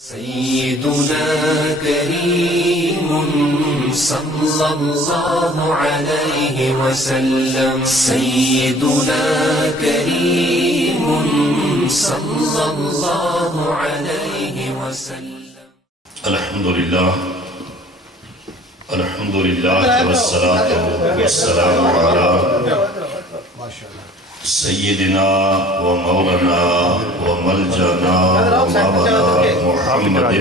سيدنا كريم صلى الله عليه وسلم. سيدنا كريم صلى الله عليه وسلم. الحمد لله والصلاة والسلام على سيدنا ومولانا وملجأنا ومولانا محمد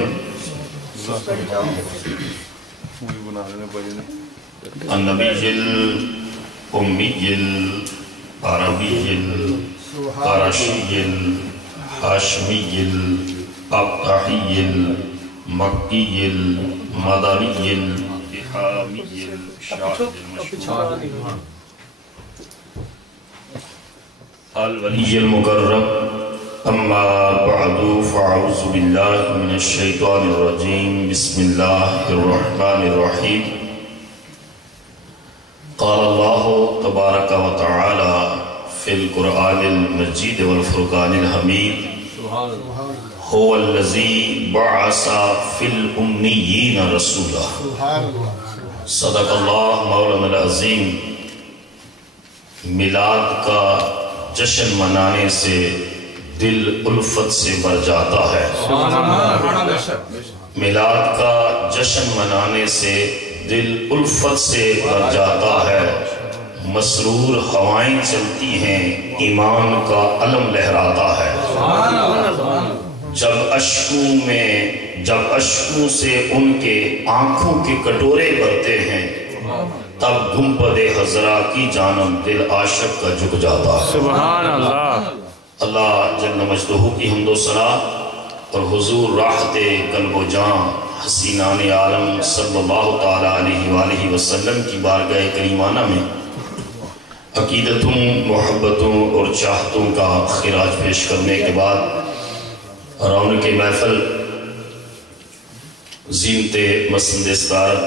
النبي الأمي العربي القرشي الهاشمي الأبطحي المكي المدني الإحامي الشاهد المشهور الولی المقرب. اما بعد فاعوذ باللہ من الشیطان الرجیم. بسم اللہ الرحمن الرحیم. قال اللہ تبارک و تعالی فی القرآن المجید والفرقان الحمید. هو الذی بعث فی الأمیین رسولا. صدق اللہ مولانا العظیم. میلاد کا جشن منانے سے دل الفت سے بھر جاتا ہے. میلاد کا جشن منانے سے دل الفت سے بھر جاتا ہے. مسرور ہوائیں چلتی ہیں، ایمان کا علم لہراتا ہے. جب اشکوں سے ان کے آنکھوں کے کٹورے بھرتے ہیں، تب گنبد حضرا کی جانب دل عاشق کا جھک جاتا ہے. سبحان اللہ. اللہ جل مجدہ کی حمد و ثنا اور حضور راحت قلب و جان حسینان عالم صلی اللہ تعالی علیہ وآلہ وسلم کی بارگاہ کریمانہ میں عقیدتوں، محبتوں اور چاہتوں کا خراج پیش کرنے کے بعد رونق محفل زینت مسند استعارت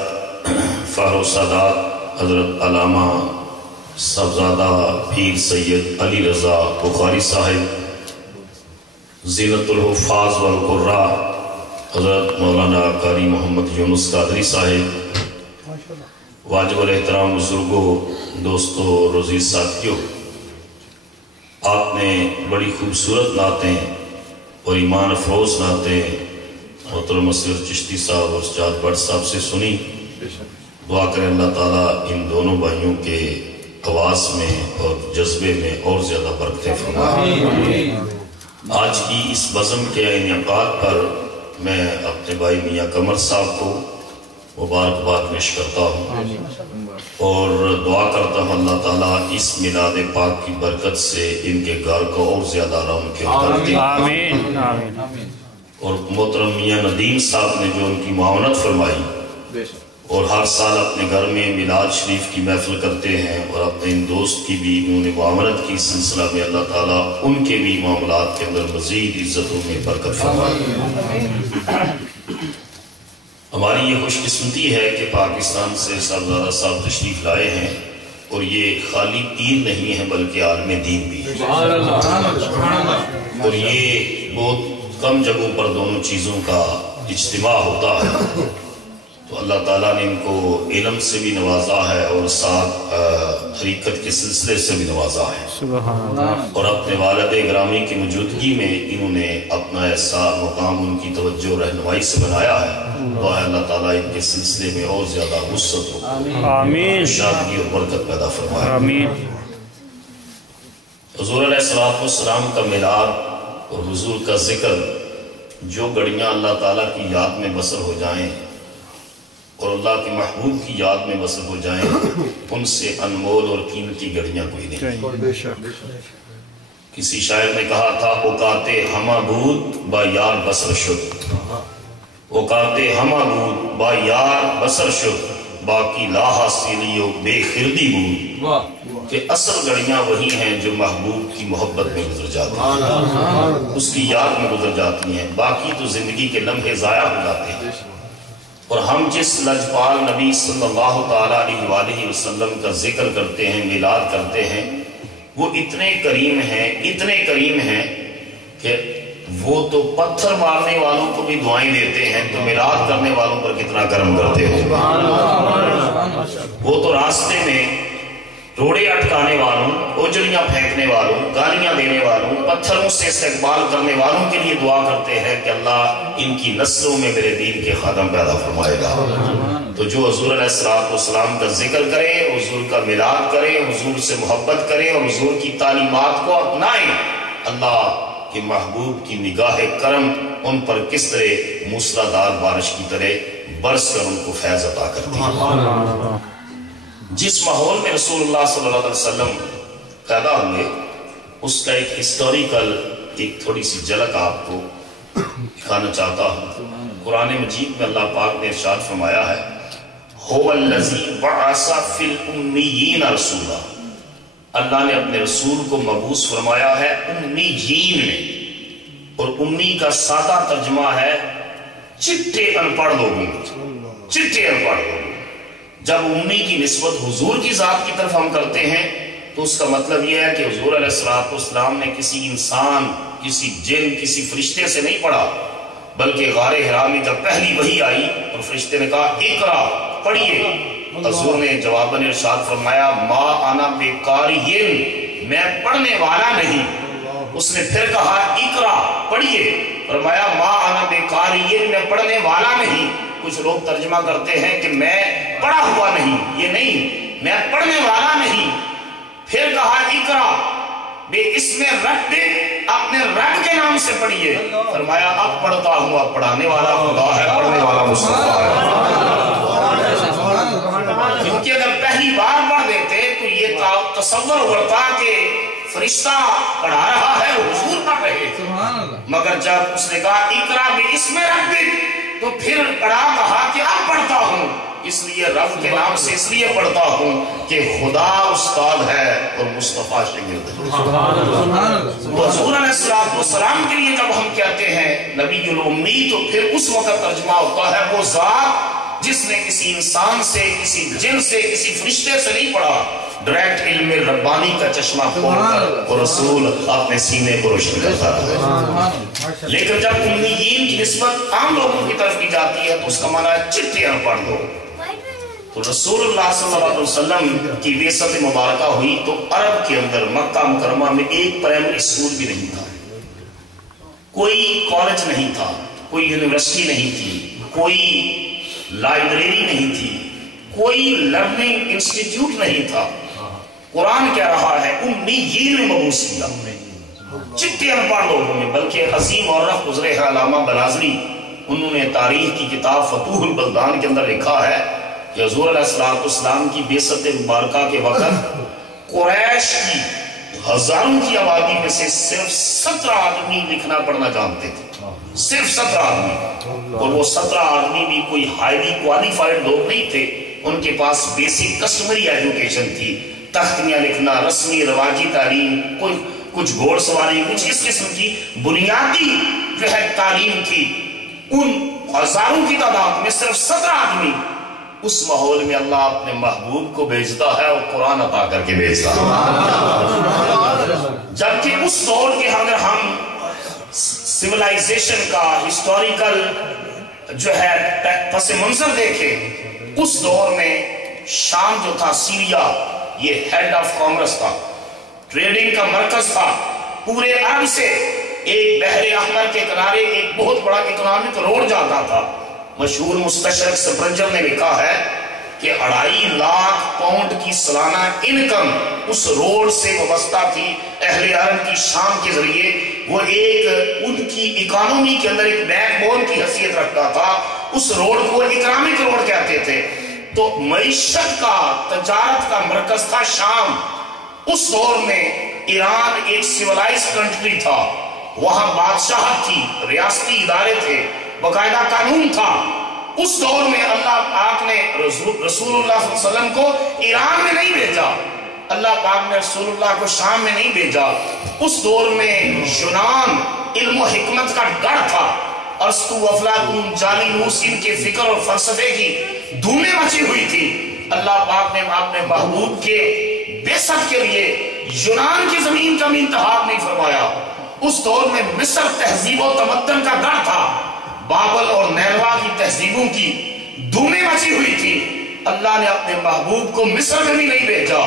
فاروق سادات حضرت علامہ صاحبزادہ پیر سید علی رضا بخاری صاحب، زینت الحفاظ والقراء حضرت مولانا قاری محمد یونس قادری صاحب، واجب الاحترام بزرگوں، دوستوں اور عزیز ساتھیوں، آپ نے بڑی خوبصورت نعتیں اور ایمان افروز نعتیں محترم مسعود چشتی صاحب اور سجاد بٹ صاحب سے سنی. دعا کریں اللہ تعالیٰ ان دونوں بھائیوں کے آواز میں اور جذبے میں اور زیادہ برکتیں فرمائے. آج کی اس بزم کے انعقاد پر میں اپنے بھائی میاں قمر صاحب کو مبارکباد پیش کرتا ہوں اور دعا کرتا ہوں اللہ تعالیٰ اس میلاد پاک کی برکت سے ان کے گھر کو اور زیادہ رونقیں عطا دے. اور محترم میاں ندیم صاحب نے جو ان کی معاونت فرمائی اور ہر سال اپنے گھر میں میلاد شریف کی محفل کرتے ہیں اور اپنے ان دوست کی بھی انہوں نے معاونت کی سلسلہ میں اللہ تعالیٰ ان کے بھی معاملات کے اندر مزید عزتوں میں برکت فرمائے. ہماری یہ خوش قسمتی ہے کہ پاکستان سے صاحبزادہ صاحب تشریف لائے ہیں اور یہ خالی پیر نہیں ہے بلکہ عالم دین بھی ہے. اور یہ بہت کم جگہوں پر دونوں چیزوں کا اجتماع ہوتا ہے. تو اللہ تعالیٰ نے ان کو علم سے بھی نوازا ہے اور ساتھ حقیقت کے سلسلے سے بھی نوازا ہے. اور اپنے والد گرامی کی موجودگی میں انہوں نے اپنا ایسا مقام ان کی توجہ و رہنمائی سے بنایا ہے. دعا ہے اللہ تعالیٰ ان کے سلسلے میں اور زیادہ وسعت ہو، شادی اور برکت پیدا فرمائے. حضور علیہ السلام کا میلاد اور حضور کا ذکر، جو گھڑیاں اللہ تعالیٰ کی یاد میں بسر ہو جائیں اور اللہ کے محبوب کی یاد میں بسر ہو جائیں، ان سے انمول اور قیمتی گھڑیاں کوئی نہیں. کسی شاعر نے کہا تھا اوقات ہمہ بود با یار بسر شد، اوقات ہمہ بود با یار بسر شد، باقی لا حاصلی و بے خردی بود. کہ اصل گھڑیاں وہی ہیں جو محبوب کی محبت میں گزر جاتی ہیں، اس کی یاد میں گزر جاتی ہیں، باقی تو زندگی کے لمحے ضائع ہو جاتے ہیں. اور ہم جس لجپال نبی صلی اللہ تعالیٰ علیہ وآلہ وسلم کا ذکر کرتے ہیں، میلاد کرتے ہیں، وہ اتنے کریم ہیں کہ وہ تو پتھر مارنے والوں کو بھی دعائیں دیتے ہیں، تو میلاد کرنے والوں پر کتنا کرم کرتے ہو۔ وہ تو راستے میں روڑے اٹکانے والوں، اوجڑیاں پھینکنے والوں، گالیاں دینے والوں، پتھروں سے استقبال کرنے والوں کے لیے دعا کرتے ہیں کہ اللہ ان کی نسلوں میں میرے دین کے خادم پیدا فرمائے گا۔ تو جو حضور علیہ السلام کا ذکر کرے، حضور کا میلاد کرے، حضور سے محبت کرے اور حضور کی تعلیمات کو اپنائیں، اللہ کہ محبوب کی نگاہ کرم ان پر کس طرح موسلادھار بارش کی طرح برس کر ان کو فیض عطا کرتی ہے۔ جس ماحول میں رسول اللہ صلی اللہ علیہ وسلم پیدا ہوئے، اس کا ایک ہسٹوریکل ایک تھوڑی سی جھلک آپ کو دکھانا چاہتا ہوں۔ قرآن مجید میں اللہ پاک نے ارشاد فرمایا ہے، هو الذی بعث فی الامیین رسولا، اللہ نے اپنے رسول کو مبعوث فرمایا ہے امیین میں، اور امی کا سادہ ترجمہ ہے چٹے ان پڑھ لوگوں، چٹے ان پڑھ لوگوں۔ جب امی کی نسبت حضور کی ذات کی طرف ہم کرتے ہیں تو اس کا مطلب یہ ہے کہ حضور علیہ السلام نے کسی انسان، کسی جن، کسی فرشتے سے نہیں پڑھا، بلکہ غار حرا میں جب پہلی وحی آئی اور فرشتے نے کہا اقرا، پڑھیے، حضور نے جواباً ارشاد فرمایا ما انا بقارئ، میں پڑھنے والا نہیں۔ اس نے پھر کہا اقرا، پڑھیے، فرمایا ما انا بقارئ، میں پڑھنے والا نہیں۔ کچھ لوگ ترجمہ کرتے ہیں کہ میں پڑھا ہوا نہیں، یہ نہیں، میں پڑھنے والا نہیں۔ پھر کہا اقرا بے اسم ربک، اپنے رب کے نام سے پڑھیے، فرمایا اب پڑھتا ہوں، اب پڑھانے والا خدا ہے، پڑھنے والا مصطفیٰ ہے۔ کیونکہ اگر پہلی بار پڑھ دیتے تو یہ تصور ہوتا کہ فرشتہ پڑھا رہا ہے، حضور پڑھ رہے، مگر جب اس نے کہا اقرا بے اسم ربک تو پھر کہا کہ اب پڑھتا ہوں، اس لیے رب کے نام سے اس لیے پڑھتا ہوں کہ خدا استاد ہے اور مصطفیٰ شاگرد ہے۔ حضور علیہ السلام کے لیے جب ہم کہتے ہیں نبی الامی، تو پھر اس وقت ترجمہ ہوتا ہے وہ ذات جس نے کسی انسان سے، کسی جن سے، کسی فرشتے سے نہیں پڑھا، ڈائریکٹ علم ربانی کا چشمہ کھول کر اور رسول اپنے سینے کو روشن کرتا ہے۔ لیکن جب امیین کی نسبت عام لوگوں کی طرف کی جاتی ہے تو اس کا معنی ہے چٹے ان پڑھ لو۔ تو رسول اللہ صلی اللہ علیہ وسلم کی بعثت مبارکہ ہوئی تو عرب کے اندر مکہ مکرمہ میں ایک پرائمری اسکول بھی نہیں تھا، کوئی کالج نہیں تھا، کوئی یونیورسٹی نہیں تھی، کوئی لائبریری نہیں تھی، کوئی لرننگ انسٹیٹیوٹ نہیں تھا۔ قرآن کہہ رہا ہے امیین میں مبعوث کیا، چٹے ان پڑھ لوگوں میں۔ بلکہ عظیم مورخ گزرے ہیں علامہ بلازری، انہوں نے تاریخ کی کتاب فتوح البلدان کے اندر لکھا ہے کہ حضور علیہ السلام کی بعثت مبارکہ کے وقت قریش کی ہزاروں کی آبادی میں سے صرف 17 آدمی لکھنا پڑھنا جانتے تھے، صرف 17 آدمی، اور وہ 17 آدمی بھی کوئی ہائیلی کوالیفائڈ لوگ نہیں تھے، ان کے پاس بیسک کسٹمری ایجوکیشن تھی، تختیاں لکھنا، رسمی رواجی تعلیم، کچھ گھوڑ سواری، کچھ اس قسم کی بنیادی جو ہے تعلیم تھی۔ ان ہزاروں کی تعداد میں صرف 17 آدمی، اس ماحول میں اللہ اپنے محبوب کو بھیجتا ہے اور قرآن عطا کر کے بھیجتا ہے۔ جبکہ اس دور کے اگر ہم سیولائزیشن کا ہسٹوریکل جو ہے پس منظر دیکھیں، اس دور میں شام جو تھا، سیریا، یہ ہیڈ آف کامرس تھا، ٹریڈنگ کا مرکز تھا۔ پورے عرب سے ایک بحر احمر کے کنارے ایک بہت بڑا اکنامک روڈ جاتا تھا۔ مشہور مستشرق سپرنجر نے لکھا ہے کہ 2.5 لاکھ پاؤنڈ کی سالانہ انکم اس روڈ سے وابستہ تھی اہل عرب کی شام کے ذریعے۔ وہ ایک ان کی اکانومی کے اندر ایک بیک بون کی حیثیت رکھتا تھا۔ اس روڈ کو اکنامک روڈ کہتے تھے۔ تو معیشت کا، تجارت کا مرکز تھا شام۔ اس دور میں ایران ایک سیولائز کنٹری تھا، وہاں بادشاہت تھی، ریاستی ادارے تھے، باقاعدہ قانون تھا۔ اس دور میں اللہ پاک نے رسول اللہ صلی اللہ علیہ وسلم کو ایران میں نہیں بھیجا، اللہ پاک نے رسول اللہ کو شام میں نہیں بھیجا۔ اس دور میں یونان علم و حکمت کا گڑھ تھا، ارسطو افلاطون جالینوس ان کے فکر اور فلسفے کی دھومیں مچی ہوئی تھی۔ اللہ پاک نے اپنے محبوب کے بعثت کے لیے یونان کی زمین کا بھی انتخاب نہیں فرمایا، اس دور میں مصر تہذیب و تمدن کا گڑھ تھا، بابل اور نینوا کی تہذیبوں کی دھومیں مچی ہوئی تھی۔ اللہ نے اپنے محبوب کو مصر میں بھی نہیں بھیجا۔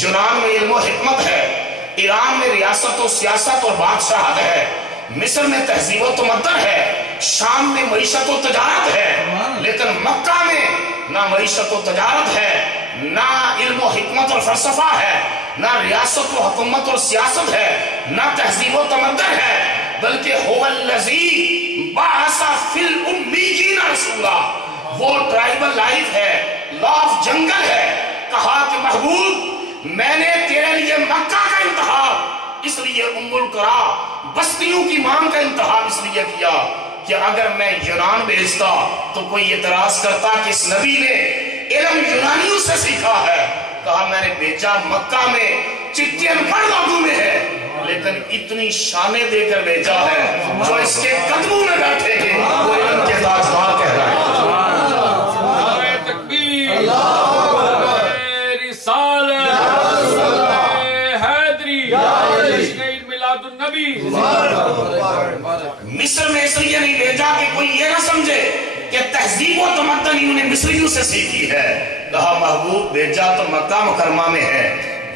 یونان میں علم و حکمت ہے، ایران میں ریاست و سیاست اور بادشاہت ہے، مصر میں تہذیب و تمدن ہے، شام میں معیشت و تجارت ہے، لیکن مکہ میں نہ معیشت و تجارت ہے، نہ علم و حکمت اور فلسفہ ہے، نہ ریاست و حکومت اور سیاست ہے، نہ تہذیب و تمدن ہے، بلکہ هو الذی بعث فی الامیین رسولا، وہ ٹرائبل لائف ہے، لا آف جنگل ہے۔ کہا کہ محبوب میں نے تیرے لیے مکہ کا انتخاب اس لیے ام القرا بستیوں کی مانگ کا انتخاب اس لیے کیا کہ اگر میں یونان بھیجتا تو کوئی اعتراض کرتا کہ اس نبی نے علم یونانیوں سے سیکھا ہے۔ کہا میں نے بھیجا مکہ میں چٹی انپڑھ لوگوں میں ہے، لیکن اتنی شانیں دے کر بھیجا ہے جو اس کے قدموں میں بیٹھے گے وہ علم کے تاجدار کہلائیں۔ مصر میں اس لیے نہیں بھیجا کہ کوئی یہ نہ سمجھے کہ تہذیب و تمدن انہوں نے مصریوں سے سیکھی ہے۔ کہا محبوب بھیجا تو مکہ مکرمہ میں ہے،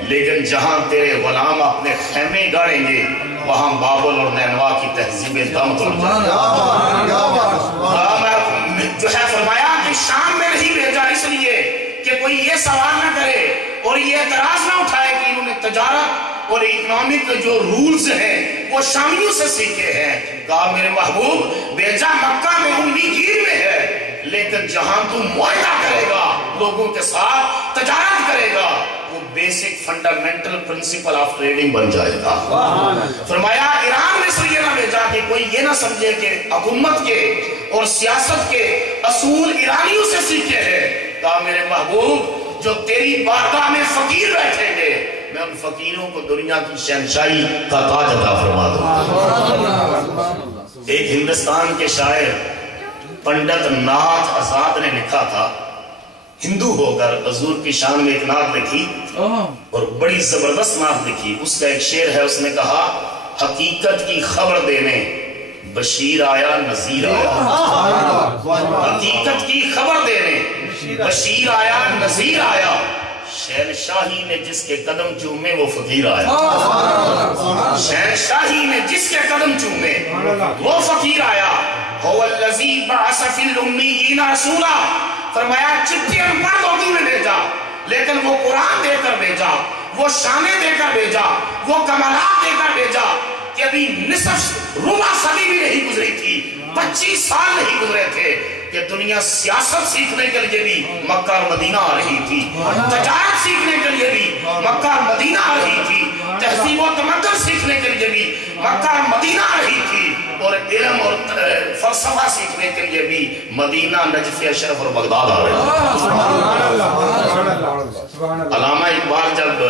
لیکن جہاں تیرے غلام اپنے خیمے گاڑیں گے وہاں بابل اور نینوا کی تہذیبیں دم توڑ جائیں گی۔ جو ہے فرمایا کہ شام میں نہیں بھیجا اس لیے کہ کوئی یہ سوال نہ کرے اور یہ اعتراض نہ اٹھائے کہ انہوں نے تجارت اور اکنامک جو رولز ہیں وہ شامیوں سے سیکھے ہیں۔ کہا میرے محبوب بھیجا مکہ میں امی گیر میں ہے، لیکن جہاں تم معاہدہ کرے گا لوگوں کے ساتھ تجارت کرے گا وہ basic fundamental principle of trading بن جائے گا۔ فرمایا ایران میں اس لیے نہ بھیجا کہ کوئی یہ نہ سمجھے کہ حکومت کے اور سیاست کے اصول ایرانیوں سے سیکھے ہیں۔ کہا میرے محبوب جو تیری بارگاہ میں فقیر بیٹھیں گے میں ان فقیروں کو دنیا کی شہنشاہی کا تاج عطا فرما دوں۔ ایک ہندوستان کے شاعر پنڈت ناتھ آزاد نے لکھا تھا، ہندو ہو کر حضور کی شان میں ایک نعت لکھی اور بڑی زبردست نعت لکھی۔ اس کا ایک شعر ہے، اس نے کہا حقیقت کی خبر دینے بشیر آیا نذیر آیا، حقیقت کی خبر دینے بشیر آیا نذیر آیا، شہنشاہی نے جس کے قدم چومے وہ فقیر آیا، شہنشاہی نے جس کے قدم چومے وہ فقیر آیا۔ هو الذی بعث فی الامیین رسولا، فرمایا چٹھی انپڑھ لوگوں نے بھیجا لیکن وہ قرآن دے کر بھیجا، وہ شانیں دے کر بھیجا، وہ کمالات دے کر بھیجا کہ ابھی نصف ربع صدی بھی نہیں گزری تھی، 25 سال نہیں گزرے تھے کہ دنیا سیاست سیکھنے کے لیے بھی مکہ اور مدینہ آ رہی تھی، تجارت سیکھنے کے لیے بھی مکہ اور مدینہ آ رہی تھی، تہذیب و تمدن سیکھنے کے لیے بھی مکہ اور مدینہ آ رہی تھی، اور علم اور فلسفہ سیکھنے کے لیے بھی مدینہ، نجف، اشرف اور بغداد آ رہے تھے۔ علامہ اقبال جب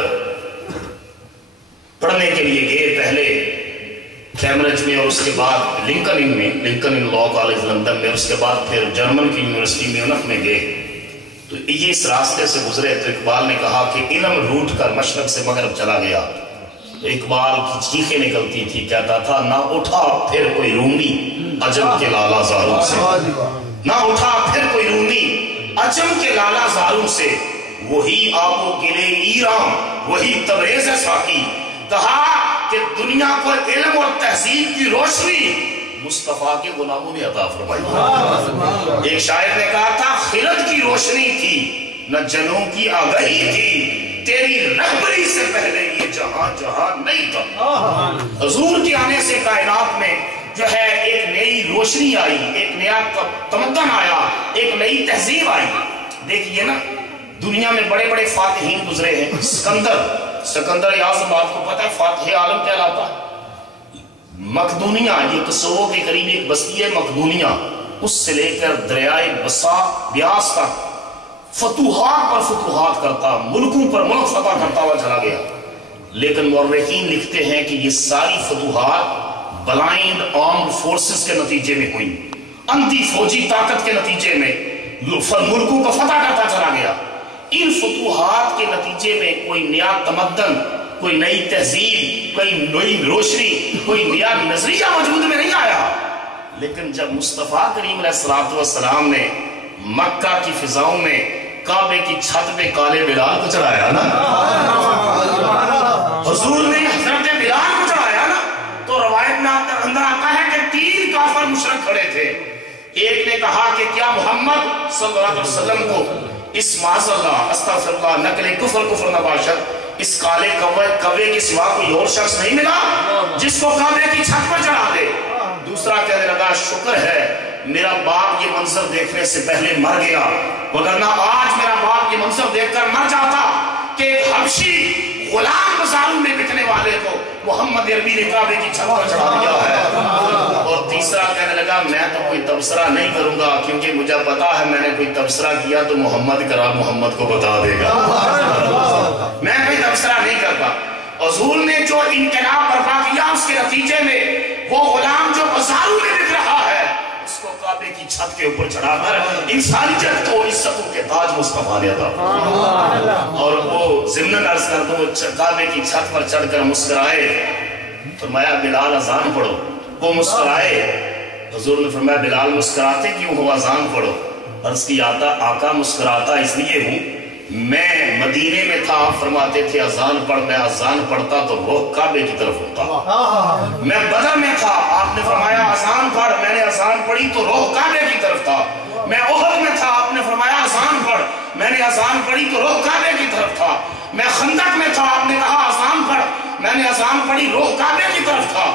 پڑھنے کے لیے گئے پہلے کیمبرج میں اور اس کے بعد لنکن میں، لنکن ان لا کالج لندن میں، اس کے بعد پھر جرمن کی یونیورسٹی میونخ میں گئے تو یہ اس راستے سے گزرے تو اقبال نے کہا کہ علم روٹ کر مشرق سے مغرب چلا گیا۔ اقبال کی چیخیں نکلتی تھی، کہتا تھا نہ اٹھا پھر کوئی رومی عجم کے لالا زاروں سے، نہ اٹھا پھر کوئی رومی عجم کے لالا زاروں سے، وہی آب و گلے ایران وہی تبریز ساکی۔ کہا کہ دنیا کو علم اور تہذیب کی روشنی مصطفیٰ کے غلاموں نے عطا فرمائی۔ ایک شاعر نے کہا تھا خلد کی روشنی تھی نہ جنوں کی آگہی تھی، تیری رہبری سے پہلے یہ جہاں جہاں نہیں تھا۔ حضور کے آنے سے کائنات میں جو ہے ایک نئی روشنی آئی، ایک نیا تمدن آیا، ایک نئی تہذیب آئی۔ دیکھئے نا دنیا میں بڑے بڑے فاتحین گزرے ہیں، سکندر اعظم آپ کو پتہ ہے فاتح عالم کہلاتا ہے۔ مقدونیہ یہ کسوو کے قریب ایک بستی ہے مقدونیہ، اس سے لے کر دریائے بیاس تک فتوحات پر فتوحات کرتا، ملکوں پر ملک فتح کرتا ہوا چلا گیا، لیکن مورخین لکھتے ہیں کہ یہ ساری فتوحات بلائنڈ آرمڈ فورسز کے نتیجے میں ہوئی، اندھی فوجی طاقت کے نتیجے میں ملکوں کو فتح کرتا چلا گیا۔ ان فتوحات کے نتیجے میں کوئی نیا تمدن، کوئی نئی تہذیب، کوئی نئی روشنی کوئی نیا نظریہ وجود میں نہیں آیا، لیکن جب مصطفیٰ کریم علیہ السلام نے مکہ کی فضاؤں میں کعبے کی چھت پہ کالے بلال کو چڑھایا نا، حضور نے حضرت بلال کو چڑھایا نا، تو روایت میں اندر آتا ہے کہ 3 کافر مشرک کھڑے تھے. ایک نے کہا کہ کیا محمد صلی اللہ علیہ وسلم کو اس معاذ اللہ استغفر اللہ نقل کفر نہ باشد اس کالے کوے کے سوا کوئی اور شخص نہیں ملا جس کو کعبے کی چھت پر چڑھا دے. دوسرا کہنے لگا شکر ہے میرا باپ یہ منظر دیکھنے سے پہلے مر گیا، وگرنہ آج میرا باپ یہ منظر دیکھ کر مر جاتا کہ ایک حبشی غلام بازاروں میں بکنے والے کو محمد عربی نے کعبے کی چھت پر چڑھا دیا ہے. اور تیسرا کہنے لگا میں تو کوئی تبصرہ نہیں کروں گا کیونکہ مجھے پتا ہے میں نے کوئی تبصرہ کیا تو محمد کو بتا دے گا، میں کوئی تبصرہ نہیں کرتا. حضور نے جو انقلاب برپا کیا اس کے نتیجے میں وہ غلام جو بازاروں میں بک رہا ہے اس کو کعبے کی چھت کے اوپر چڑھا کر انسانیت کو عزتوں کے تاج مصطفیٰ نے عطا. اور وہ ضمن عرض کر دوں کعبے کی چھت پر چڑھ کر مسکرائے، فرمایا بلال اذان پڑھو. وہ مسکرائے، حضور نے فرمایا بلال مسکراتے کیوں ہو، اذان پڑھو. عرض کی آقا مسکراتا اس لیے ہوں میں مدینے میں تھا، آپ فرماتے تھے اذان پڑھ، میں اذان پڑھتا تو رخ کعبے کی طرف ہوتا. میں بدر میں تھا، آپ نے فرمایا اذان پڑھ، میں نے اذان پڑھی تو رخ کعبے کی طرف تھا. میں احد میں تھا، آپ نے فرمایا اذان پڑھ، میں نے اذان پڑھی تو رخ کعبے کی طرف تھا. میں خندق میں تھا، آپ نے کہا اذان پڑھ، میں نے اذان پڑھی رخ کعبے کی طرف تھا.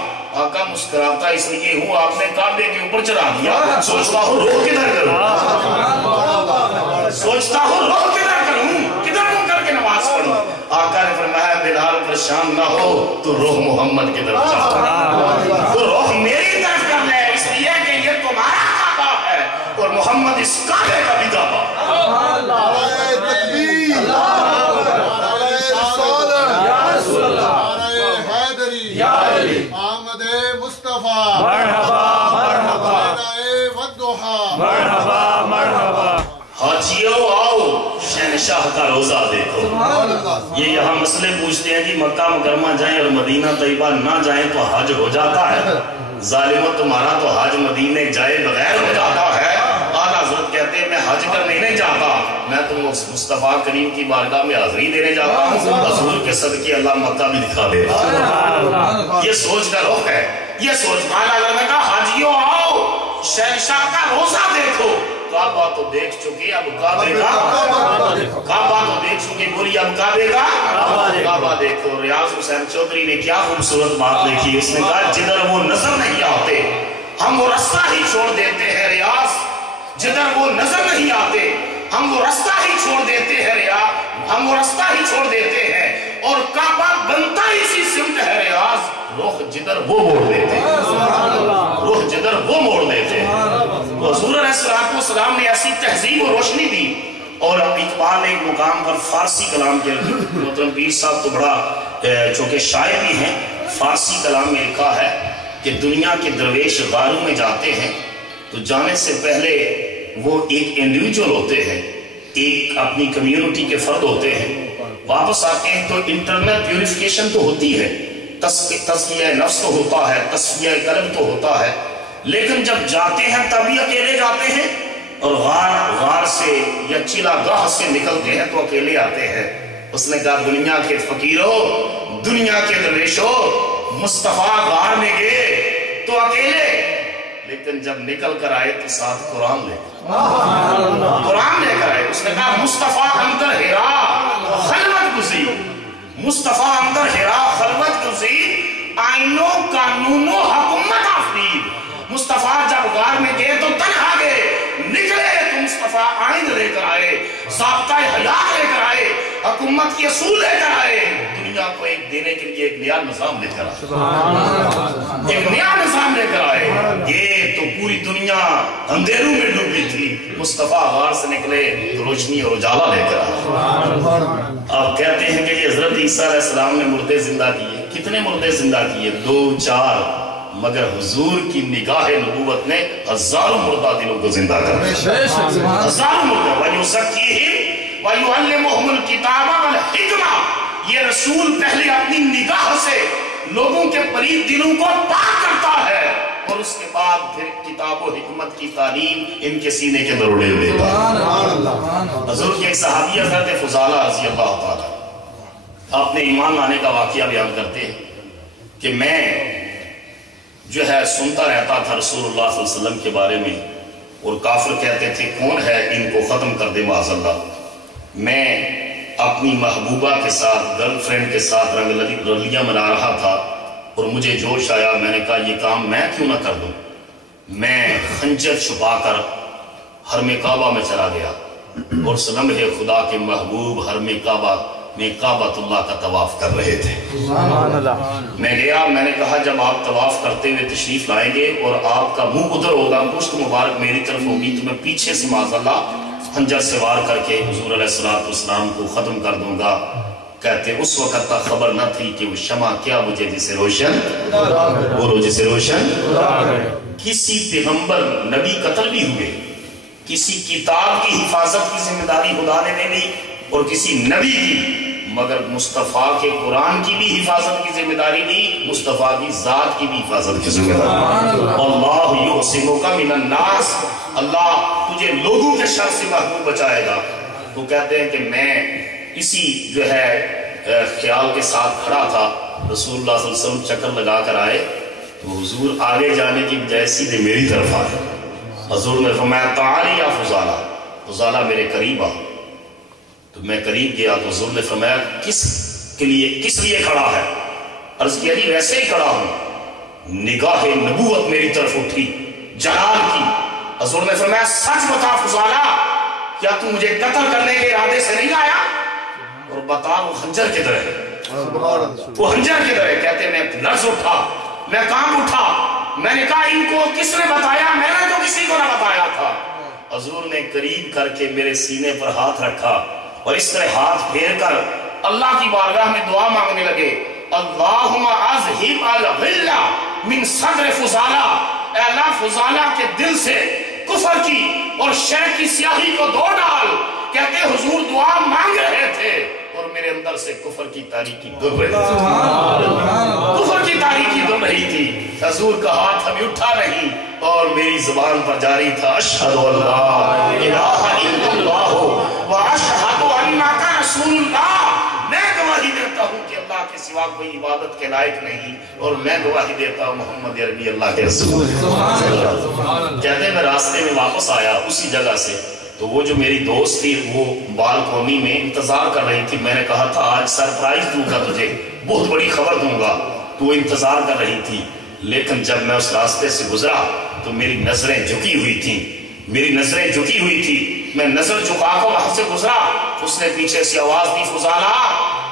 آقا مسکراتا اس لیے ہوں آپ نے کعبے کے اوپر چڑھا دیا، سوچتا ہوں رخ کدھر کروں، سوچتا ہوں رخ کدھر کروں، کدھر منہ کر کے نماز پڑھوں. آقا نے فرمایا بلال پریشان نہ ہو تو رخ محمد کی طرف چاہتا، تو رخ میری طرف کر لے اس لیے کہ یہ تمہارا کعبہ ہے اور محمد اس کعبے کا بھی کعبہ. حاجیوں آؤ شہنشاہ کا روزہ دیکھو. یہ یہاں مسئلے پوچھتے ہیں کہ مکہ مکرمہ جائیں اور مدینہ طیبہ نہ جائیں تو حج ہو جاتا ہے. ظالموں تمہارا تو حج مدینے جائے بغیر ہو جاتا ہے. اعلیٰ حضرت کہتے ہیں میں حج کرنے نہیں جاتا، میں تو مصطفیٰ کریم کی بارگاہ میں حاضری دینے جاتا ہوں، حضور کے صدقے اللہ مکہ بھی دکھا دے گا. یہ سوچ کا رخ ہے، یہ سوچ. اعلیٰ حضرت نے کہا حاجیوں آؤ شہنشاہ کا روزہ دیکھو. کعبہ تو دیکھ چکے اب کعبے کا، کعبہ تو دیکھ چکے بولی اب کعبے کا کعبہ دیکھو. ریاض حسین چودھری نے کیا خوبصورت بات دیکھی، اس نے کہا جدھر وہ نظر نہیں آتے ہم وہ رستہ ہی چھوڑ دیتے ہیں ریاض، جدھر وہ نظر نہیں آتے ہم وہ رستہ ہی چھوڑ دیتے ہیں ریاض، ہم وہ رستہ ہی چھوڑ دیتے ہیں اور کعبہ بنتا ہی اسی سمت ہے ریاض. رخ جدھر وہ موڑ دیتے ہیں، رخ جدھر وہ موڑ دیتے ہیں. حضور علیہ السلام نے ایسی تہذیب و روشنی دی. اور اقبال نے ایک مقام پر فارسی کلام کے محترم پیر صاحب تو بڑا چونکہ شاعر بھی ہیں، فارسی کلام میں لکھا ہے کہ دنیا کے درویش غاروں میں جاتے ہیں تو جانے سے پہلے وہ ایک انڈیویجول ہوتے ہیں، ایک اپنی کمیونٹی کے فرد ہوتے ہیں. واپس آتے ہیں تو انٹرنل پیوریفیکیشن تو ہوتی ہے، تزکیہ نفس تو ہوتا ہے، تصفیہ قلب تو ہوتا ہے، لیکن جب جاتے ہیں تبھی اکیلے جاتے ہیں اور غار سے یا چلا گاہ سے نکلتے ہیں تو اکیلے آتے ہیں. اس نے کہا دنیا کے فقیروں، دنیا کے درویشوں، مصطفیٰ غار میں گئے تو اکیلے، لیکن جب نکل کر آئے تو ساتھ قرآن لے کر آئے. اس نے کہا مصطفیٰ اندر ہرا خلوت گزیر، مصطفیٰ اندر ہرا خلوت گزیر، آئینوں قانونوں حکومت آفرید. مصطفیٰ جب غار میں گئے تو تنہا گئے، نکلے تو مصطفیٰ آئین لے کر آئے، ضابطہ حیات لے کر آئے، حکومت کی اصول لے کر آئے. دنیا کو ایک دینے کے لیے ایک نیا نظام لے کر آئے، ایک نیا نظام لے کر آئے. یہ تو پوری دنیا اندھیروں میں ڈوبی تھی، مصطفیٰ غار سے نکلے تو روشنی اور اجالا لے کر آئے. آپ کہتے ہیں کہ یہ حضرت عیسیٰ علیہ السلام نے مردے زندہ کیے. کتنے مردے زندہ کیے؟ 2 4، مگر حضور کی نگاہ نبوت نے ہزاروں مردہ دلوں کو زندہ کر دیا. ہزاروں مردہ. وَيُزَكِّيهِمْ وَيُعَلِّمُهُمُ الْكِتَابَ وَالْحِكْمَةَ. یہ رسول پہلے اپنی نگاہ سے لوگوں کے پلید دلوں کو پاک کرتا ہے اور اس کے بعد پھر کتاب و حکمت کی تعلیم ان کے سینے کے اندر اڑے ہوئے دیتا. حضور کے ایک صحابی حضرت فضالہ رضی اللہ تعالیٰ اپنے ایمان لانے کا واقعہ بیان کرتے ہیں کہ میں جو ہے سنتا رہتا تھا رسول اللہ صلی اللہ علیہ وسلم کے بارے میں اور کافر کہتے تھے کون ہے ان کو ختم کر دے معاذ اللہ. میں اپنی محبوبہ کے ساتھ گرل فرینڈ کے ساتھ رنگ رلیاں منا رہا تھا اور مجھے جوش آیا. میں نے کہا یہ کام میں کیوں نہ کر دوں. میں خنجر چھپا کر حرم کعبہ میں چلا گیا اور سلم ہے خدا کے محبوب حرم کعبہ میں کعبۃ اللہ کا طواف کر رہے تھے. میں گیا, میں نے کہا جب آپ طواف کرتے ہوئے تشریف لائیں گے اور آپ کا منہ ادھر ہوگا, پشت مبارک میری طرف ہوگی, تو میں پیچھے سے معاذ اللہ خنجر سے وار کر کے حضور علیہ السلام کو ختم کر دوں گا. کہتے اس وقت تک خبر نہ تھی کہ وہ شمع کیا بجھے جسے روشن بولو جسے روشن. کسی پیغمبر نبی قتل بھی ہوئے, کسی کتاب کی حفاظت کی ذمہ داری خدا نے نہیں لی اور کسی نبی کی, مگر مصطفیٰ کے قرآن کی بھی حفاظت کی ذمہ داری لی, مصطفیٰ کی ذات کی بھی حفاظت کی ذمہ داری. اللہ یعصمک من الناس, اللہ تجھے لوگوں کے شر سے محفوظ بچائے گا. تو کہتے ہیں کہ میں اسی جو ہے خیال کے ساتھ کھڑا تھا. رسول اللہ صلی اللہ علیہ وسلم چکر لگا کر آئے تو حضور آگے جانے کی بجائے سیدھے میری طرف آئے. حضور نے فرمایا تعالی یا فضالہ, فضالہ میرے قریب آ. تو میں قریب گیا تو حضور نے فرمایا کس لیے کھڑا ہے. عرض کیا جی ویسے ہی کھڑا ہوں. نگاہ نبوت میری طرف اٹھی جلال کی. حضور نے فرمایا سچ بتا فضالہ, کیا تو مجھے قتل کرنے کے ارادے سے نہیں آیا؟ اور بتا وہ خنجر کدھر ہے, وہ خنجر کدھر ہے. کہتے میں لرز اٹھا, میں کام اٹھا, میں نے کہا ان کو کس نے بتایا؟ میں نے تو کسی کو نہ بتایا تھا. حضور نے قریب کر کے میرے سینے پر ہاتھ رکھا اور اس طرح ہاتھ پھیر کر اللہ کی بارگاہ میں دعا مانگنے لگے. اللہم اذہب الغل من صدر فضالہ, اے اللہ فضالہ کے دل سے کفر کی اور شرک کی سیاہی کو دھو ڈال. کہتے حضور دعا مانگ رہے تھے اور میرے اندر سے کفر کی تاریکی دھل رہی تھی, کفر کی تاریکی دھل رہی تھی. حضور کا ہاتھ ابھی اٹھا نہیں اور میری زبان پر جاری تھا اشہد ان لا الہ الا اللہ و اشہد انک رسول اللہ. میں گواہی دیتا ہوں کہ اللہ کے سوا کوئی عبادت کے لائق نہیں اور میں گواہی دیتا ہوں محمد عربی اللہ کے رسول. کہتے میں راستے میں واپس آیا اسی جگہ سے, تو وہ جو میری دوست تھی وہ بالکونی میں انتظار کر رہی تھی. میں نے کہا تھا آج سرپرائز دوں گا تجھے, بہت بڑی خبر دوں گا. تو وہ انتظار کر رہی تھی, لیکن جب میں اس راستے سے گزرا تو میری نظریں جھکی ہوئی تھیں, میری نظریں جھکی ہوئی تھی. میں نظر جھکا کر وہاں سے گزرا, اس نے پیچھے سے آواز دی فضالہ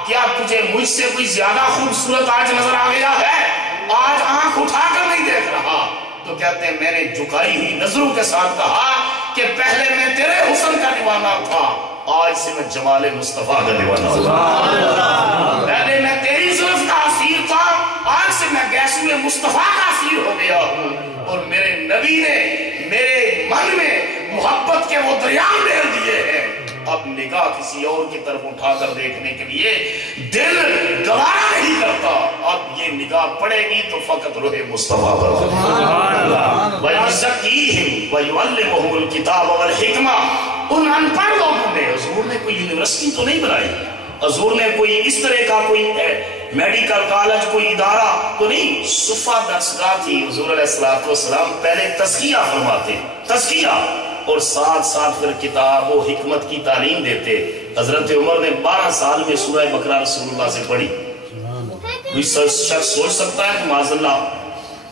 کیا تجھے مجھ سے کوئی زیادہ خوبصورت آج نظر آ گیا ہے؟ آج آنکھ اٹھا کر نہیں دیکھ رہا. تو کہتے ہیں میں نے جھکائی ہوئی نظروں کے ساتھ کہا کہ پہلے میں تیرے حسن کا دیوانہ تھا, آج سے میں جمال مصطفیٰ کا دیوانہ ہوں. پہلے میں تیری زلف کا اسیر تھا, آج سے میں گیسو مصطفیٰ کا اسیر ہو گیا ہوں. اور میرے نبی نے میرے من میں محبت کے وہ دریا ڈال دیے ہیں. اب نگاہ کسی اور کی طرف اٹھا کر دیکھنے کے لیے دل گوارا نہیں کرتا. اب یہ نگاہ پڑے گی تو فقط روح مصطفیٰ پر. وَيُزَكِّيهِمْ وَيُعَلِّمُهُمُ الْكِتَابَ وَالْحِكْمَةَ. ان ان پڑھ لوگوں نے, حضور نے کوئی یونیورسٹی تو نہیں بنائی, حضور نے کوئی اس طرح کا کوئی میڈیکل کالج کوئی ادارہ تو نہیں. صفہ درسگاہ تھی. حضور علیہ السلام پہلے تزکیہ فرماتے, تزکیہ, اور ساتھ ساتھ پھر کتاب و حکمت کی تعلیم دیتے. حضرت عمر نے 12 سال میں سورہ بقرہ رسول اللہ سے پڑھی. کوئی شخص سوچ سکتا ہے کہ معاذ اللہ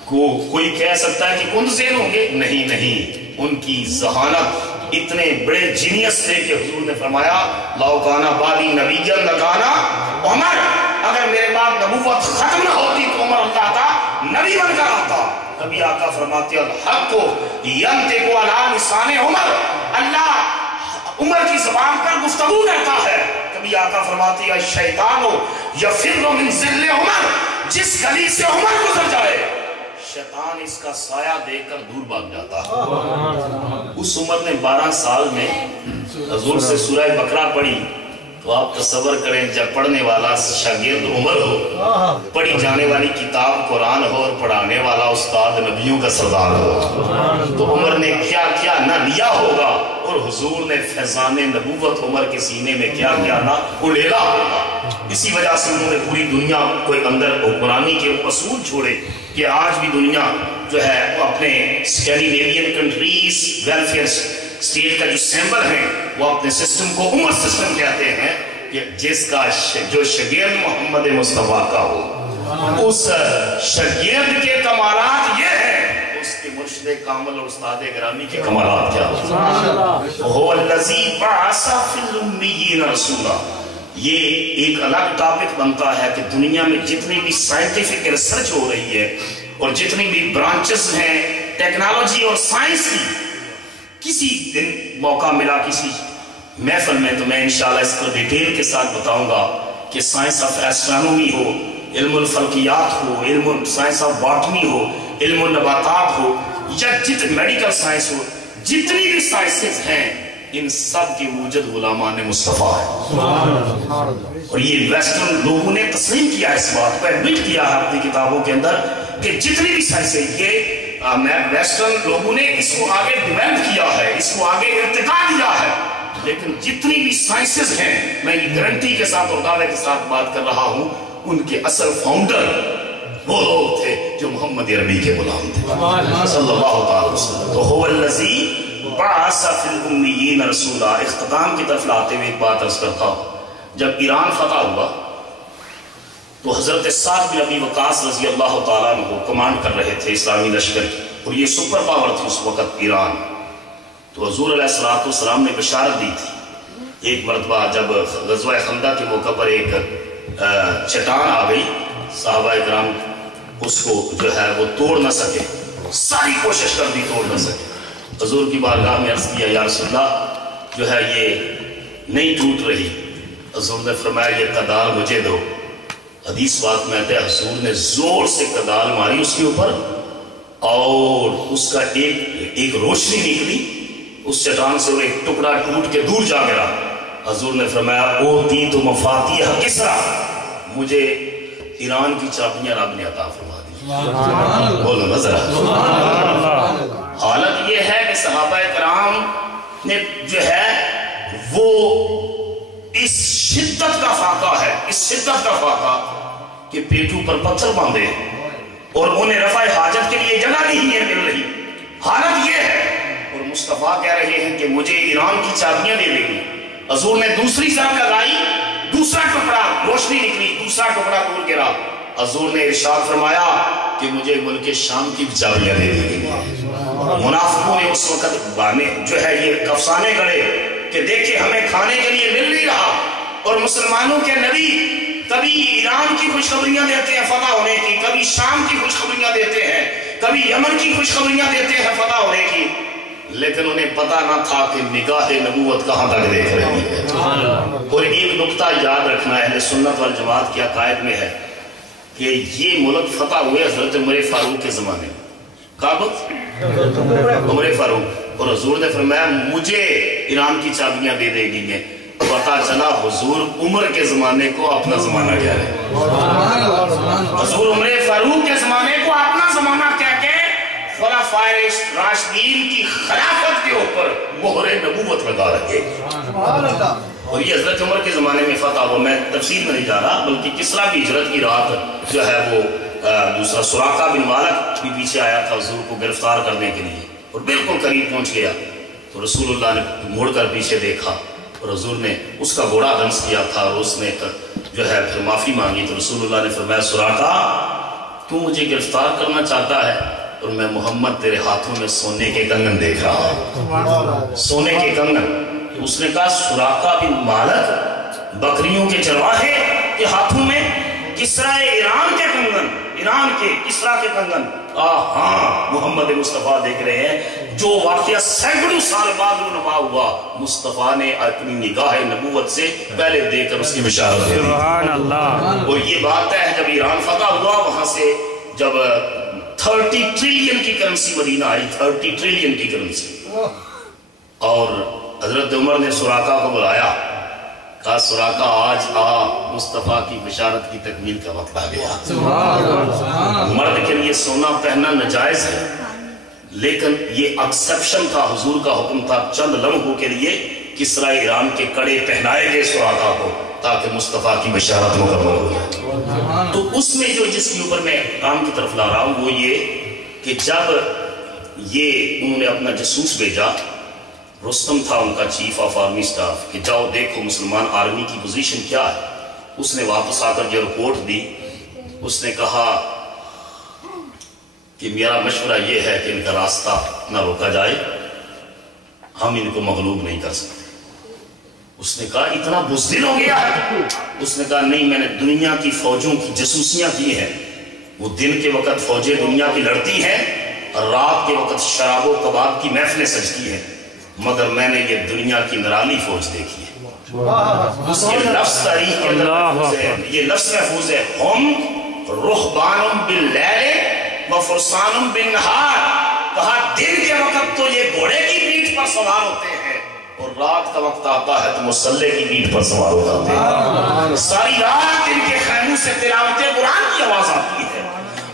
کوئی کہہ سکتا ہے کہ کند ذہن ہوں گے؟ نہیں نہیں, ان کی ذہانت اتنے بڑے جینیس تھے کہ حضور نے فرمایا لو کانا بعدی نبیًا لکانا عمر, اگر میرے بعد نبوت ختم نہ ہوتی تو عمر اللہ کا نبی بن کر آتا. کبھی آقا فرماتے الحق کو ینطق علی لسان عمر, اللہ عمر کی زبان پر گفتگو کرتا ہے. کبھی آقا فرماتے الشیطان یفر من ظل عمر, جس گلی سے عمر گزر جائے شیطان اس کا سایہ دیکھ کر دور بھاگ جاتا. اس عمر نے 12 سال میں حضور سے سورہ بقرہ پڑھی تو آپ تصور کریں جب پڑھنے والا شاگرد عمر ہو، پڑھی جانے والی کتاب قرآن ہو اور پڑھانے والا استاد نبیوں کا سردار ہو، تو عمر نے کیا کیا نہ لیا ہوگا، اور حضور نے فیضان نبوت عمر کے سینے میں کیا کیا نہ اڑیلا ہوگا۔ اسی وجہ سے انہوں نے پوری دنیا کو اندر حکمرانی کے اصول چھوڑے کہ آج بھی دنیا جو ہے اپنے اسکینڈینیوین کنٹریز ویلفیئر اسٹیٹ کا جو سیمبل ہے وہ اپنے سسٹم کو عمر سسٹم کہتے ہیں، کہ جس کا جو شاگرد محمد مصطفیٰ کا ہو، اس شاگرد کے کمالات یہ ہیں، اس کے مرشد کامل اور استاد گرامی کے کمالات کیا ہو؟ الذی بعث فی الامیین رسولا۔ یہ ایک الگ ٹاپک بنتا ہے کہ دنیا میں جتنی بھی سائنٹیفک ریسرچ ہو رہی ہے اور جتنی بھی برانچز ہیں ٹیکنالوجی اور سائنس کی، کسی دن موقع ملا کسی محفل میں تو میں انشاءاللہ اس کو ڈیٹیل کے ساتھ بتاؤں گا کہ سائنس آف ایسٹرانومی ہو، علم الفلکیات ہو، سائنس آف باٹنی ہو، علم النباتات ہو، یا میڈیکل سائنس ہو، جتنی بھی سائنسز ہیں ان سب کی موجد غلامان مصطفیٰ ہے۔ اور یہ ویسٹرن لوگوں نے تسلیم کیا اس بات کو، ایڈمٹ کیا ہے اپنی کتابوں کے اندر کہ جتنی بھی سائنسیں یہ ویسٹرن لوگوں نے اس کو آگے ڈیولپ کیا ہے، اس کو آگے ارتقا دیا ہے، لیکن جتنی بھی سائنسز ہیں میں یہ گارنٹی کے ساتھ اور دعوے کے ساتھ بات کر رہا ہوں، ان کے اصل فاؤنڈر وہ لوگ تھے جو محمد عربی کے غلام تھے صلی اللہ تعالی وسلم۔ تو هو الذی بعث فی الامیین رسولا۔ اختتام کی طرف لاتے ہوئے ایک بات عرض کرتا ہوں، جب ایران فتح ہوا تو حضرت سعد بن ابی وقاص رضی اللہ تعالیٰ عنہ کمانڈ کر رہے تھے اسلامی لشکر کی، اور یہ سپر پاور تھی اس وقت ایران۔ تو حضور علیہ السلام نے بشارت دی تھی، ایک مرتبہ جب غزوہ خندق کے موقع پر ایک چٹان آ گئی، صحابہ اکرام اس کو جو ہے وہ توڑ نہ سکے، ساری کوشش کر دی توڑ نہ سکے۔ حضور کی بارگاہ میں عرض کیا، یا رسول اللہ جو ہے یہ نہیں ٹوٹ رہی۔ حضور نے فرمایا یہ کدال مجھے دو۔ حدیث بات میں آتا ہے حضور نے زور سے کدال ماری اس کے اوپر، اور اس کا ایک روشنی نکلی اس چٹان سے، اور ایک ٹکڑا ٹوٹ کے دور جا گرا۔ حضور نے فرمایا اوتی تو مفاتیح کسرا، مجھے ایران کی چابیاں رب نے عطا فرما دی۔ بولو نا ذرا۔ حالت یہ ہے کہ صحابہ کرام نے جو ہے وہ اس شدت کا فاقہ ہے، اس شدت کا فاقہ کہ پیٹوں پر پتھر باندھے اور انہیں رفع حاجت کے لیے جگہ نہیں ہے مل رہی، حالت یہ ہے۔ اور مصطفیٰ کہہ رہے ہیں کہ مجھے ایران کی چابیاں دے دیں گی۔ حضور نے دوسری ضرب لگائی، دوسرا ٹکڑا روشنی نکلی، دوسرا ٹکڑا دور گرا۔ حضور نے ارشاد فرمایا کہ مجھے ملک شام کی چابیاں دے دی گئی۔ منافقوں نے اس وقت بانے جو ہے یہ افسانے گڑے کہ دیکھیں ہمیں کھانے کے لیے مل نہیں رہا، اور مسلمانوں کے نبی کبھی ایران کی خوشخبریاں دیتے ہیں فتح ہونے کی، کبھی شام کی خوشخبریاں دیتے ہیں، کبھی یمن کی خوشخبریاں دیتے ہیں فتح ہونے کی، لیکن انہیں پتا نہ تھا کہ نگاہ نبوت کہاں تک دیکھ رہی ہے۔ اور ایک نقطہ یاد رکھنا اہل سنت والجماعت کے عقائد میں ہے کہ یہ ملک فتح ہوئے حضرت عمر فاروق کے زمانے میں۔ کب؟ عمر فاروق۔ اور حضور نے فرمایا مجھے ایران کی چابیاں دے دے گی ہیں۔ پتا چلا حضور عمر کے زمانے کو اپنا زمانہ کہہ رہے، حضور عمر فاروق کے زمانے کو اپنا زمانہ کہہ کے خلفائے راشدین کی خلافت کے اوپر مہر نبوت لگا رہے۔ اور یہ حضرت عمر کے زمانے میں فتح ہوا۔ میں تفصیل میں نہیں جا رہا، بلکہ کسرا کی ہجرت کی رات جو ہے وہ دوسرا سراقہ بن مالک بھی پیچھے آیا تھا حضور کو گرفتار کرنے کے لیے، اور بالکل قریب پہنچ گیا تو رسول اللہ نے مڑ کر پیچھے دیکھا، اور حضور نے اس کا گھوڑا دنس کیا تھا، اور اس نے جو ہے پھر معافی مانگی۔ تو رسول اللہ نے فرمایا سراقہ تو مجھے گرفتار کرنا چاہتا ہے، اور میں محمد تیرے ہاتھوں میں سونے کے کنگن دیکھ رہا ہوں، سونے کے کنگن۔ اس نے کہا سراقہ بن مالک بکریوں کے چرواہے کے ہاتھوں میں کسرا ایران کے کنگن، ایران کے کسرا کے کنگن۔ ہاں محمد مصطفیٰ دیکھ رہے ہیں جو واقعہ سینکڑوں سال بعد رونما ہوا، مصطفیٰ نے اپنی نگاہ نبوت سے پہلے دیکھ کر اس کی بشارت دے دی۔ سبحان اللہ۔ اور یہ بات ہے جب ایران فتح ہوا، وہاں سے جب 30 ٹریلین کی کرنسی مدینہ آئی، 30 ٹریلین کی کرنسی، اور حضرت عمر نے سراقہ کو بلایا، کہا سراقہ آج مصطفیٰ کی بشارت کی تکمیل کا وقت آ گیا. مرد کے لیے سونا پہننا ناجائز ہے، لیکن یہ ایکسپشن تھا، حضور کا حکم تھا چند لمحوں کے لیے کسرا ایران کے کڑے پہنائے گئے سراقہ کو تاکہ مصطفیٰ کی بشارت مکمل ہو جائے. تو اس میں جو جس کے اوپر میں کام کی طرف لا رہا ہوں وہ یہ کہ جب یہ انہوں نے اپنا جاسوس بھیجا، رستم تھا ان کا چیف آف آرمی سٹاف، کہ جاؤ دیکھو مسلمان آرمی کی پوزیشن کیا ہے. اس نے واپس آ کر جو رپورٹ دی، اس نے کہا کہ میرا مشورہ یہ ہے کہ ان کا راستہ نہ روکا جائے، ہم ان کو مغلوب نہیں کر سکتے. اس نے کہا اتنا بزدل ہو گیا ہے؟ اس نے کہا نہیں، میں نے دنیا کی فوجوں کی جاسوسیاں کی ہیں. وہ دن کے وقت فوجیں دنیا کی لڑتی ہیں اور رات کے وقت شراب و کباب کی محفلیں سجتی ہیں، مگر میں نے یہ دنیا کی نرالی فوج دیکھی ہے. اس کے لفظ تاریخ کے اندر محفوظ ہے، یہ لفظ محفوظ ہے، ہم رہبان باللیل و فرسان بالنہار. کہا دن کے وقت تو یہ گھوڑے کی پیٹھ پر سوار ہوتے ہیں اور رات کا وقت آتا ہے تو مسلح کی پیٹھ پر سوار ہو جاتے ہیں. ساری رات ان کے خیموں سے تلاوت قرآن کی آواز آتی ہے،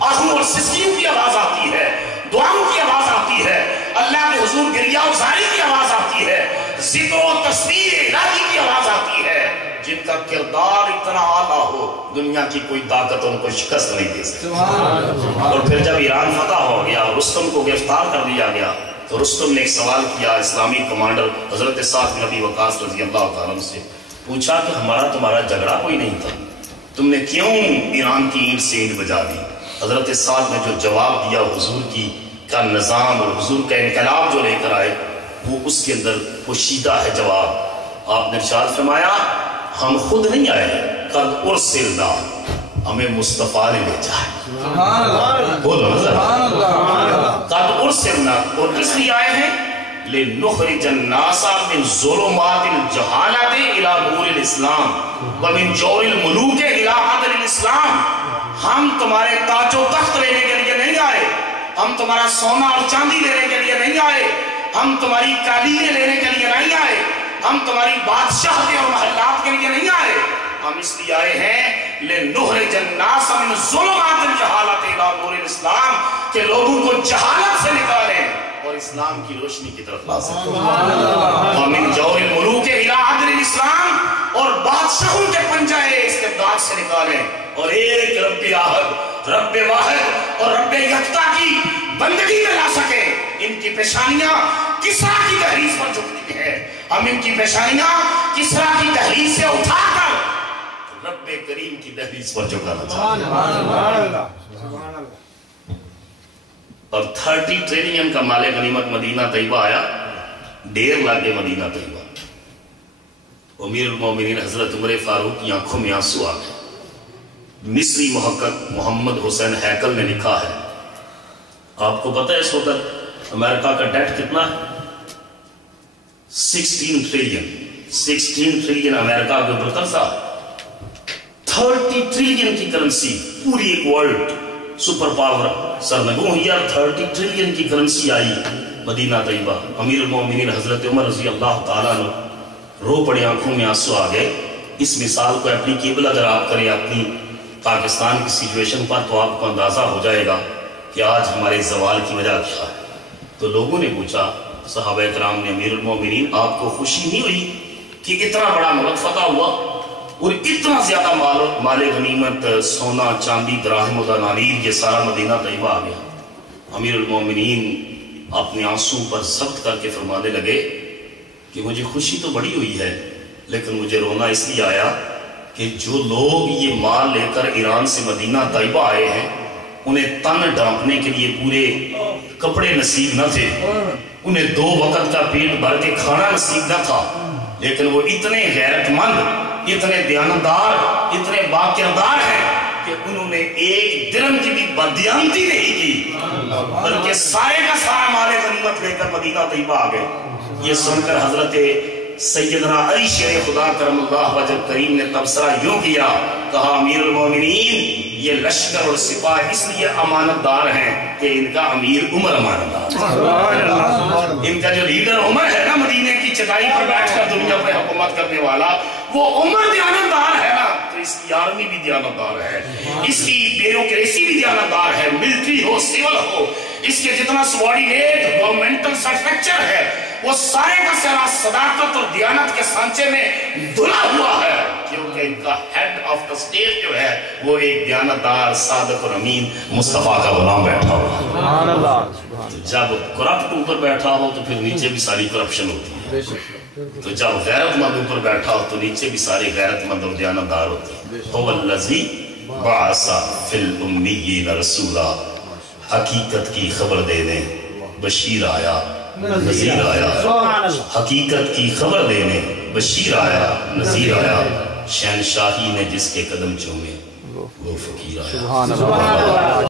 آہوں اور سسکیوں کی آواز آتی ہے، دعاؤں کی آواز آتی ہے، اللہ کے حضور گریہ ازاری کی آواز آتی ہے، ذکر و تسبیح الہی کی آواز آتی ہے. جن کا کردار اتنا اعلیٰ ہو دنیا کی کوئی طاقت ان کو شکست نہیں دے سکتی. اور پھر جب ایران فتح ہو گیا، رستم کو گرفتار کر دیا گیا، تو رستم نے ایک سوال کیا اسلامی کمانڈر حضرت سعد بن ابی وقاص رضی اللہ تعالیٰ عنہ سے، پوچھا کہ ہمارا تمہارا جھگڑا کوئی نہیں تھا، تم نے کیوں ایران کی اینٹ سے اینٹ بجا دی؟ حضرت سعد نے جو جواب دیا حضور کی کا نظام اور حضور کا انقلاب جو لے کر آئے، وہ اس کے اندر پوشیدہ ہے جواب. آپ نے ارشاد فرمایا ہم خود نہیں آئے، قد ارسلنا، ہمیں مصطفیٰ نے بھیجا ہے. بولو قد ارسلنا، اور کس لیے آئے ہیں؟ لنخرج الناس من ظلمات الجہالت الى نور الاسلام ومن جور الملوک الى عدل الاسلام. ہم تمہارے تاج و تخت لینے کے لیے نہیں آئے، ہم تمہارا سونا اور چاندی لینے کے لیے نہیں آئے، ہم تمہاری قالینیں لینے کے لیے نہیں آئے، ہم تمہاری بادشاہتیں اور محلات کے لیے نہیں آئے. ہم اس لیے آئے ہیں لنخرج الناس من ظلمات الجہالت الى نور الاسلام، کہ لوگوں کو جہالت سے نکالیں اور اسلام کی روشنی کی طرف لا سکیں. ومن جور الملوک الى عدل الاسلام، اور بادشاہوں کے پنجائے استبداد سے نکالیں اور ایک رب احد، رب واحد اور رب یکتا کی بندگی میں لا سکیں. ان کی پیشانیاں کسرا کی دہلیز پر جھکتی ہیں، ہم ان کی پیشانیاں کسرا کی دہلیز سے اٹھا کر رب کریم کی دہلیز پر جھکانا چاہتے ہیں. اور 30 ٹریلین کا مال غنیمت مدینہ طیبہ آیا، 1.5 لاکھ مدینہ طیبہ. امیر المومنین حضرت عمر فاروق کی آنکھوں میں آنسو آ گئے. مصری محقق محمد حسین ہیکل نے لکھا ہے، آپ کو پتہ ہے اس وقت امریکہ کا ڈیٹ کتنا ہے؟ 16 ٹریلین امریکہ کے اوپر قرضہ. 30 ٹریلین کی کرنسی، پوری ایک ورلڈ سپر پاور سرنگوں ہوئی اور 30 ٹریلین کی کرنسی آئی مدینہ طیبہ. امیر المومنین حضرت عمر رضی اللہ تعالیٰ عنہ رو پڑے، آنکھوں میں آنسو آ گئے. اس مثال کو اپلیکیبل اگر آپ کریں اپنی پاکستان کی سچویشن پر تو آپ کو اندازہ ہو جائے گا کہ آج ہمارے زوال کی وجہ کیا ہے. تو لوگوں نے پوچھا، صحابہ کرام نے، امیر المومنین آپ کو خوشی نہیں ہوئی کہ اتنا بڑا ملک فتح ہوا اور اتنا زیادہ مال غنیمت، سونا چاندی دراہم و دنانیر، یہ سارا مدینہ طیبہ آ گیا؟ امیر المومنین اپنے آنسوں پر ضبط کر کے فرمانے لگے کہ مجھے خوشی تو بڑی ہوئی ہے، لیکن مجھے رونا اس لیے آیا کہ جو لوگ یہ مال لے کر ایران سے مدینہ طیبہ آئے ہیں انہیں تن ڈھانپنے کے لیے پورے کپڑے نصیب نہ تھے، انہیں 2 وقت کا پیٹ بھر کے کھانا نصیب نہ تھا، لیکن وہ اتنے غیرت مند، اتنے دیانتدار، اتنے باکردار ہیں کہ انہوں نے 1 درہم کی بھی بددیانتی نہیں کی، بلکہ سارے کا سارا مال غنیمت لے کر مدینہ طیبہ آ گئے. یہ سن کر حضرت سیدنا علی شیر خدا کرم اللہ وجہ کریم نے تبصرہ یوں کیا، کہا امیر المومنین یہ لشکر اور سپاہ اس لیے امانت دار ہیں کہ ان کا امیر عمر امانت دار ہے. ان کا جو لیڈر عمر ہے نا مدینے کی چٹائی پر بیٹھ کر دنیا پہ حکومت کرنے والا وہ عمر دیانتدار ہے نا، تو اس کی آرمی بھی دیانتدار ہے، اس کی بیوروکریسی بھی دیانتدار ہے، ملٹری ہو سیول ہو، اس کے جتنا سبارڈینیٹ گورنمنٹل سٹرکچر ہے وہ سارے کا سارا صداقت اور دیانت کے سانچے میں دھلا ہوا ہے، کیونکہ ان کا ہیڈ آف دا اسٹیٹ جو ہے وہ ایک دیانتدار صادق اور امین مصطفیٰ کا غلام بیٹھا ہوا ہے۔ سبحان اللہ۔ جب کرپٹ اوپر بیٹھا ہو تو پھر نیچے بھی ساری کرپشن ہوتی ہے، تو جب غیرت مند اوپر بیٹھا ہو تو نیچے بھی سارے غیرت مند اور دیانتدار ہوتے ہیں۔ هو الذی بعث فی الامیین رسولا، حقیقت کی خبر دینے بشیر آیا نذیر آیا، حقیقت کی خبر دینے بشیر آیا نذیر آیا، شہنشاہی نے جس کے قدم چومے وہ فقیر آیا۔ سبحان اللہ۔